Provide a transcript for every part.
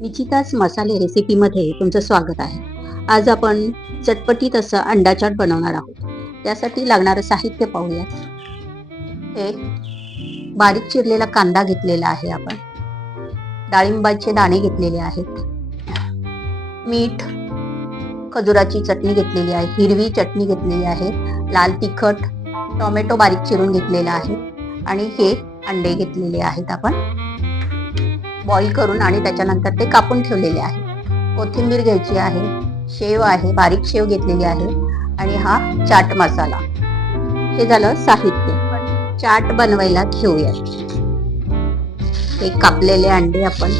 निचिताच मसाले रेसिपीमध्ये तुमचं स्वागत आहे. आज आपण चटपटीत असं अंडा चाट बनवणार आहोत. त्यासाठी लागणारं साहित्य पाहूया. एक बारीक चिरलेला कांदा घेतलेला आहे आपण. डाळिंबाचे दाणे घेतलेले आहेत. मीठ, खजुराची चटणी घेतलेली आहे, हिरवी चटणी घेतलेली आहे, लाल तिखट, टोमॅटो बारीक चिरून घेतलेला आहे आणि हे अंडे घेतलेले आहेत आपण बॉईल करून आणि त्याच्यानंतर ते कापून ठेवलेले आहे. कोथिंबीर घ्यायची आहे, शेव आहे, बारीक शेव घेतलेली आहे आणि हा चाट मसाला. हे झालं साहित्य. चाट बनवायला घेऊया. हे कापलेले अंडे आपण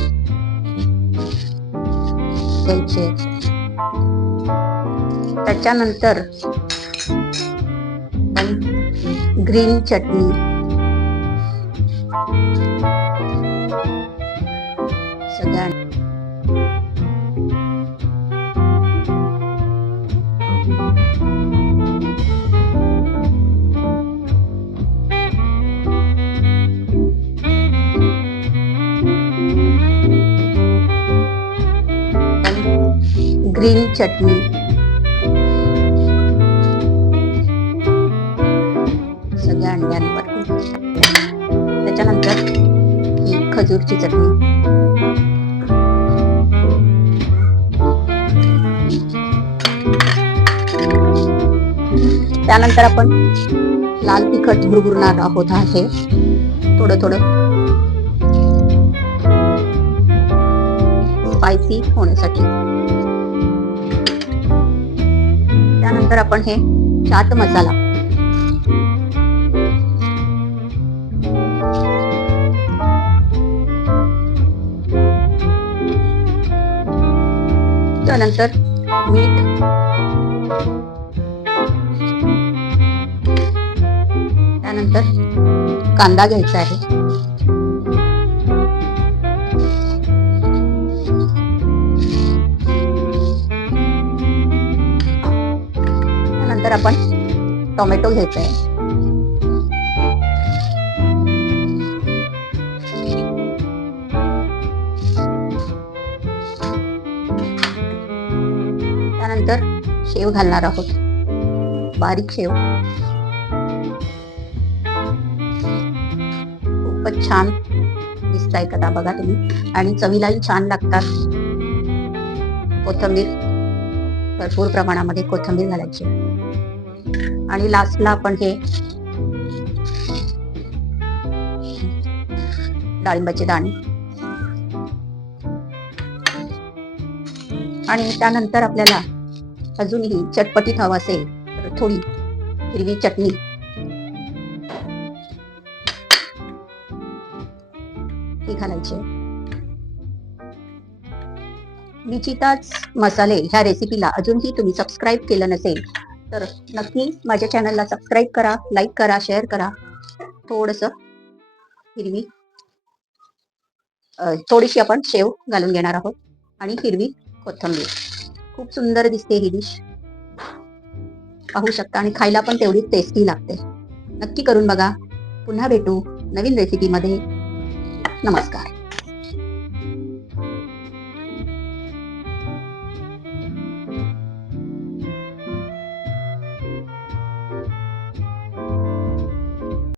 घ्यायचे. त्याच्यानंतर ग्रीन चटणी, सगळ्या ग्रीन चटणी, सगळ्या अंड्यांवर. त्याच्यानंतर ही खजूरची चटणी, त्यानंतर आपण लाल तिखट भुरभुरणार आहोत आहे थोडं थोडं स्पायसी होण्यासाठी. त्यानंतर आपण हे चाट मसाला, त्यानंतर मीठ, त्यानंतर कांदा घ्यायचा आहे, त्यानंतर आपण टोमॅटो घ्यायचा आहे, त्यानंतर शेव घालणार आहोत, बारीक शेव. खूपच छान दिसताय का बघा तुम्ही, आणि चवीलाही छान लागतात. कोथिंबीर, भरपूर प्रमाणामध्ये कोथिंबीर घालायची आणि लास्टला आपण हे डाळिंबाचे दाणे. आणि त्यानंतर आपल्याला अजूनही चटपटीत हवं असेल तर थोडी हिरवी चटणी, ही घालायची. निचिताच मसाले ह्या रेसिपीला अजूनही तुम्ही सबस्क्राईब केलं नसेल तर नक्की माझ्या चॅनलला सबस्क्राईब करा, लाईक करा, शेअर करा. थोडंसं हिरवी, थोडीशी आपण शेव घालून घेणार आहोत आणि हिरवी कोथिंबीर. खूप सुंदर दिसते ही डिश, पाहू शकता, आणि खायला पण तेवढी टेस्टी लागते. नक्की करून बघा. पुन्हा भेटू नवीन रेसिपीमध्ये. नमस्कार.